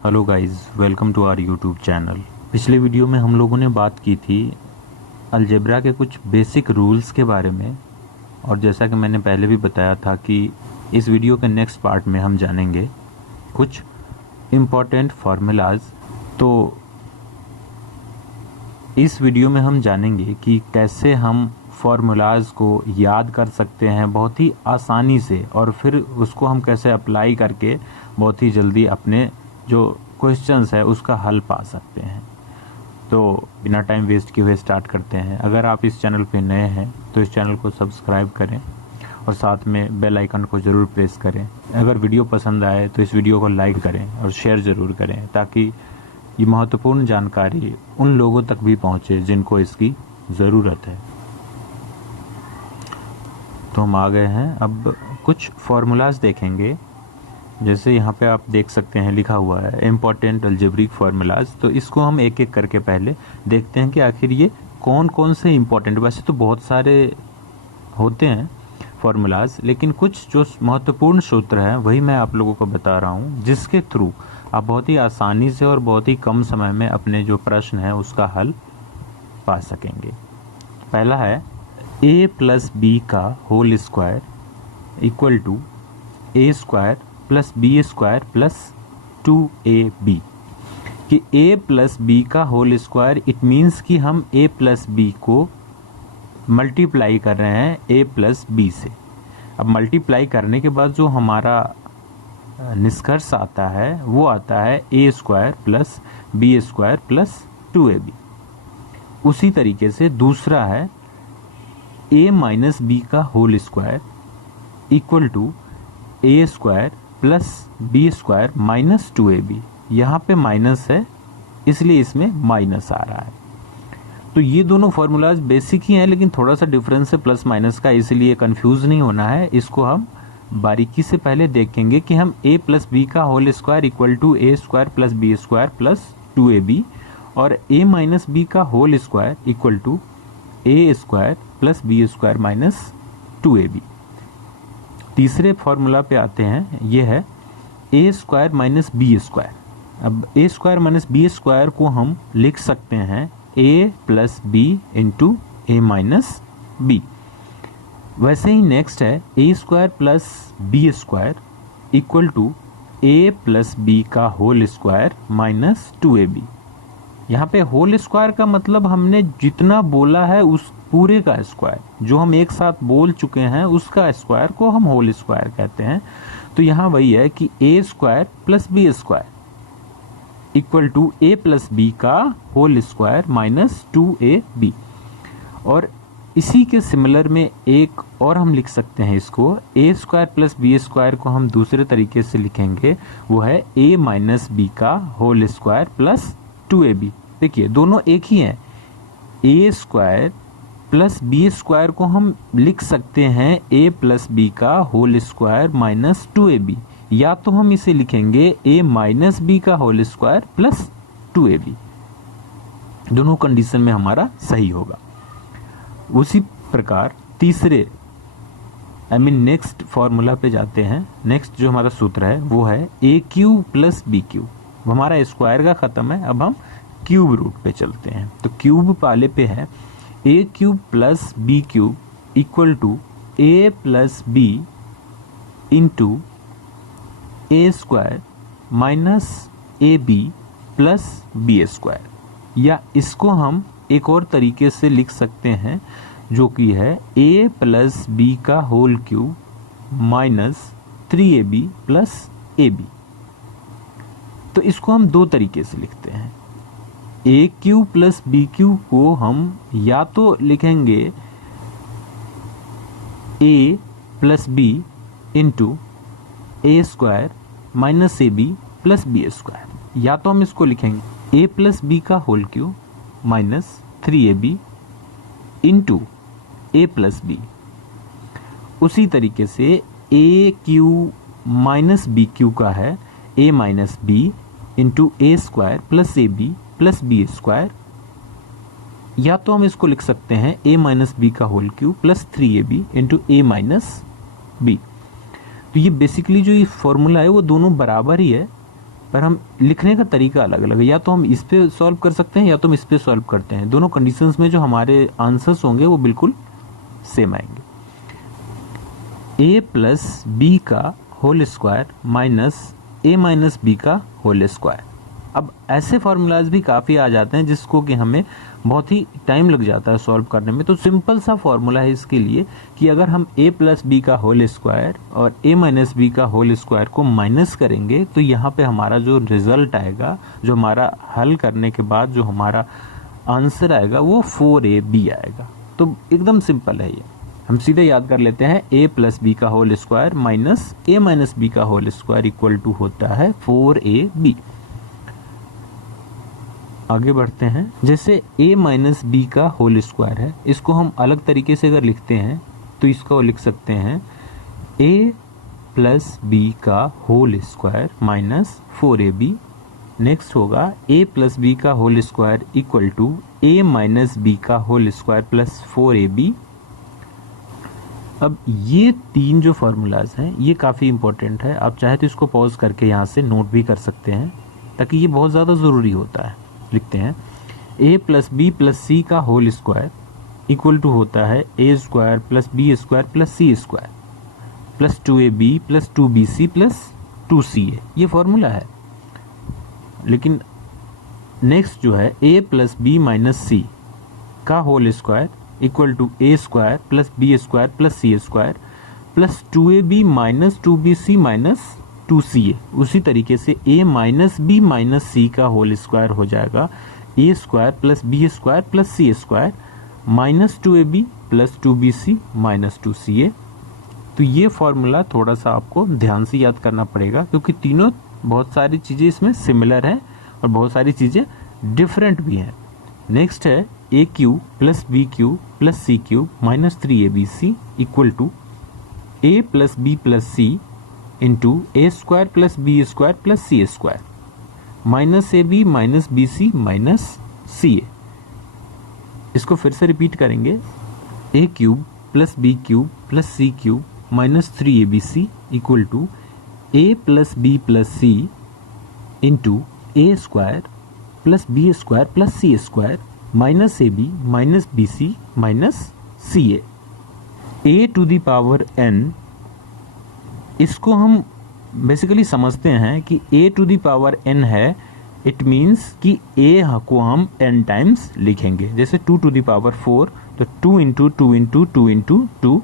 Hello guys, welcome to our YouTube channel. पिछले video में हम लोगों ने बात की थी अलजेब्रा के कुछ बेसिक रूल्स के बारे में, और जैसा कि मैंने पहले भी बताया था कि इस वीडियो के नेक्स्ट पार्ट में हम जानेंगे कुछ इम्पॉर्टेंट फार्मूलाज। तो इस वीडियो में हम जानेंगे कि कैसे हम फार्मूलाज को याद कर सकते हैं बहुत ही आसानी से, और फिर उसको हम कैसे अप्लाई करके बहुत ही जल्दी अपने जो क्वेश्चंस है उसका हल पा सकते हैं। तो बिना टाइम वेस्ट किए हुए स्टार्ट करते हैं। अगर आप इस चैनल पे नए हैं तो इस चैनल को सब्सक्राइब करें और साथ में बेल आइकन को ज़रूर प्रेस करें। अगर वीडियो पसंद आए तो इस वीडियो को लाइक करें और शेयर ज़रूर करें, ताकि ये महत्वपूर्ण जानकारी उन लोगों तक भी पहुँचे जिनको इसकी ज़रूरत है। तो हम आ गए हैं, अब कुछ फार्मूलाज देखेंगे। जैसे यहाँ पे आप देख सकते हैं लिखा हुआ है इम्पॉर्टेंट अलजेब्रिक फार्मूलाज। तो इसको हम एक एक करके पहले देखते हैं कि आखिर ये कौन कौन से इम्पॉर्टेंट, वैसे तो बहुत सारे होते हैं फार्मूलाज, लेकिन कुछ जो महत्वपूर्ण सूत्र हैं वही मैं आप लोगों को बता रहा हूँ, जिसके थ्रू आप बहुत ही आसानी से और बहुत ही कम समय में अपने जो प्रश्न है उसका हल पा सकेंगे। पहला है a प्लस बी का whole square equal to a square plus B square plus 2ab। कि a प्लस बी का होल स्क्वायर, इट मीन्स कि हम a प्लस बी को मल्टीप्लाई कर रहे हैं a प्लस बी से। अब मल्टीप्लाई करने के बाद जो हमारा निष्कर्ष आता है वो आता है a square plus B square plus 2ab। उसी तरीके से दूसरा है a माइनस बी का whole square equal to a square plus B square minus 2ab। यहाँ पे माइनस है इसलिए इसमें माइनस आ रहा है। तो ये दोनों फार्मूलाज बेसिक ही हैं, लेकिन थोड़ा सा डिफरेंस है प्लस माइनस का, इसलिए कंफ्यूज नहीं होना है। इसको हम बारीकी से पहले देखेंगे कि हम a प्लस बी का whole square equal to a square plus B square plus 2ab और a माइनस बी का whole square equal to a square plus B square minus 2ab। तीसरे फॉर्मूला पे आते हैं, ये है a square minus b square. अब a square minus b square को हम लिख सकते हैं a plus b into a minus b. वैसे ही नेक्स्ट है a square plus B square equal to a plus B का होल स्क्वायर माइनस 2ab। यहाँ पे होल स्क्वायर का मतलब हमने जितना बोला है उस पूरे का स्क्वायर, जो हम एक साथ बोल चुके हैं उसका स्क्वायर को हम होल स्क्वायर कहते हैं। तो यहाँ वही है कि a square plus B square equal to a plus B का होल स्क्वायर माइनस 2ab। और इसी के सिमिलर में एक और हम लिख सकते हैं इसको, ए स्क्वायर प्लस बी स्क्वायर को हम दूसरे तरीके से लिखेंगे, वो है ए माइनस बी का होल स्क्वायर प्लस 2ab। देखिए दोनों एक ही हैं। ए स्क्वायर प्लस बी स्क्वायर को हम लिख सकते हैं ए प्लस बी का होल स्क्वायर माइनस 2ab, या तो हम इसे लिखेंगे ए माइनस बी का होल स्क्वायर प्लस 2ab। दोनों कंडीशन में हमारा सही होगा। उसी प्रकार तीसरे नेक्स्ट फॉर्मूला पे जाते हैं। नेक्स्ट जो हमारा सूत्र है वो है a cube plus b cube. हमारा स्क्वायर का खत्म है, अब हम क्यूब रूट पे चलते हैं। तो क्यूब वाले पे है a cube plus b cube equal to a plus b into a square minus a b plus B square. या इसको हम एक और तरीके से लिख सकते हैं, जो कि है ए प्लस बी का whole cube minus 3ab plus ab। तो इसको हम दो तरीके से लिखते हैं। A cube plus b cube को हम या तो लिखेंगे a plus b into a square minus a b plus B square, या तो हम इसको लिखेंगे ए प्लस बी का whole cube minus 3ab into a plus b. उसी तरीके से a cube minus b cube का है a minus b into a square plus a b plus B square, या तो हम इसको लिख सकते हैं ए माइनस बी का whole cube plus 3ab into a minus b. तो ये बेसिकली जो ये फॉर्मूला है वो दोनों बराबर ही है, पर हम लिखने का तरीका अलग अलग है। या तो हम इस पे सॉल्व कर सकते हैं या तो हम इस पे सॉल्व करते हैं। दोनों कंडीशंस में जो हमारे आंसर्स होंगे वो बिल्कुल सेम आएंगे। a प्लस बी का whole square minus a minus B का होल स्क्वायर। अब ऐसे फॉर्मूलाज भी काफ़ी आ जाते हैं जिसको कि हमें बहुत ही टाइम लग जाता है सॉल्व करने में। तो सिंपल सा फॉर्मूला है इसके लिए कि अगर हम a प्लस बी का होल स्क्वायर और a माइनस बी का होल स्क्वायर को माइनस करेंगे तो यहाँ पे हमारा जो रिजल्ट आएगा, जो हमारा हल करने के बाद जो हमारा आंसर आएगा वो 4ab आएगा। तो एकदम सिंपल है ये। हम सीधे याद कर लेते हैं, a प्लस बी का whole square minus a minus B का होल स्क्वायर इक्वल टू होता है 4ab। आगे बढ़ते हैं। जैसे a माइनस बी का होल स्क्वायर है, इसको हम अलग तरीके से अगर लिखते हैं तो इसको लिख सकते हैं a प्लस बी का whole square minus 4ab। Next होगा a प्लस बी का whole square equal to a minus B का होल स्क्वायर प्लस 4ab। अब ये तीन जो फॉर्मूलाज हैं ये काफ़ी इंपॉर्टेंट है। आप चाहे तो इसको पॉज करके यहाँ से नोट भी कर सकते हैं ताकि ये बहुत ज़्यादा ज़रूरी होता है। लिखते हैं a plus B plus C का होल स्क्वायर इक्वल टू होता है a square plus B square plus C square plus 2ab plus 2bc plus 2ca। ये फॉर्मूला है। लेकिन नेक्स्ट जो है a plus B minus C का whole square equal to a square plus B square plus C square plus 2ab minus 2bc minus 2ca। उसी तरीके से a minus B minus C का होल स्क्वायर हो जाएगा a square plus B square plus C square minus 2ab plus 2bc minus 2ca। तो ये formula थोड़ा सा आपको ध्यान से याद करना पड़ेगा क्योंकि तीनों बहुत सारी चीज़ें इसमें सिमिलर हैं और बहुत सारी चीज़ें डिफरेंट भी हैं। नेक्स्ट है a cube plus b cube plus c cube minus 3abc equal to a plus B plus c into a square plus B square plus C square minus a B minus B C minus C a. इसको फिर से repeat करेंगे, a cube plus b cube plus c cube minus 3abc equal to a plus B plus c into a square plus B square plus C square minus a B minus B C minus C A. A to the power n, इसको हम basically समझते हैं कि a to the power n है। It means कि a को हम n times लिखेंगे। जैसे 2 टू द पावर 4 तो 2 इंटू 2 इंटू 2 इंटू 2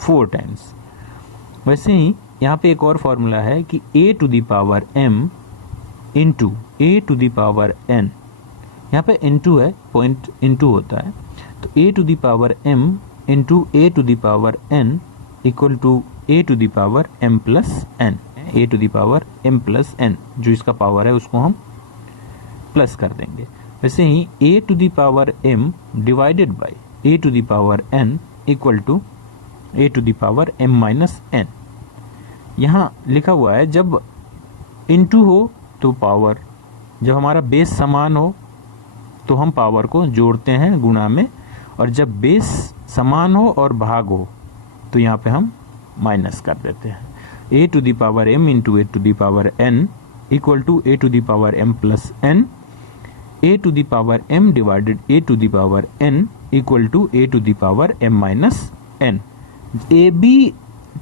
4 टाइम्स। वैसे ही यहाँ पे एक और फॉर्मूला है कि a to the power m into a to the power n। यहाँ पे इंटू है, पॉइंट इंटू होता है। तो a to the power m into a to the power n equal to a to the power m plus n। a to the power m plus n जो इसका power है उसको हम plus कर देंगे। वैसे ही a to the power m divided by a to the power n equal to a to the power m minus n। यहाँ लिखा हुआ है जब इंटू हो तो पावर, जब हमारा बेस समान हो तो हम पावर को जोड़ते हैं गुणा में, और जब बेस समान हो और भाग हो तो यहाँ पे हम माइनस कर देते हैं। a to the power m into a to the power n equal to a to the power m plus n। a to the power m divided a to the power n equal to a to the power m minus n। a b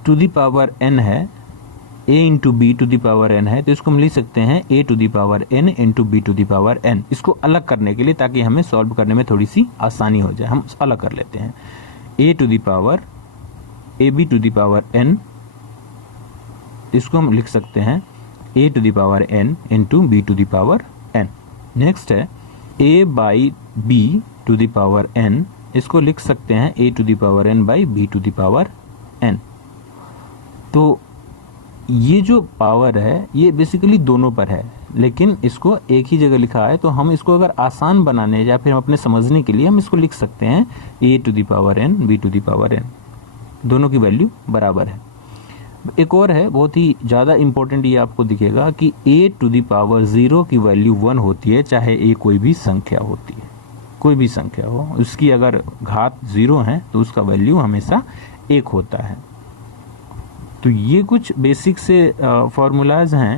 to the power n है, a into B to the power n है, तो इसको हम लिख सकते हैं a to the power n into B to the power n। इसको अलग करने के लिए ताकि हमें सॉल्व करने में थोड़ी सी आसानी हो जाए, हम अलग कर लेते हैं। a to the power A B to the power n, इसको हम लिख सकते हैं a to the power n into B to the power n। Next है a by B to the power n, इसको लिख सकते हैं a to the power n by B to the power n। तो ये जो पावर है ये बेसिकली दोनों पर है, लेकिन इसको एक ही जगह लिखा है। तो हम इसको अगर आसान बनाने या फिर हम अपने समझने के लिए हम इसको लिख सकते हैं a to the power n b to the power n, दोनों की वैल्यू बराबर है। एक और है बहुत ही ज़्यादा इंपॉर्टेंट, ये आपको दिखेगा कि a टू द पावर 0 की वैल्यू 1 होती है, चाहे a कोई भी संख्या होती है, कोई भी संख्या हो, उसकी अगर घात 0 है तो उसका वैल्यू हमेशा 1 होता है। तो ये कुछ बेसिक से फॉर्मूलाज हैं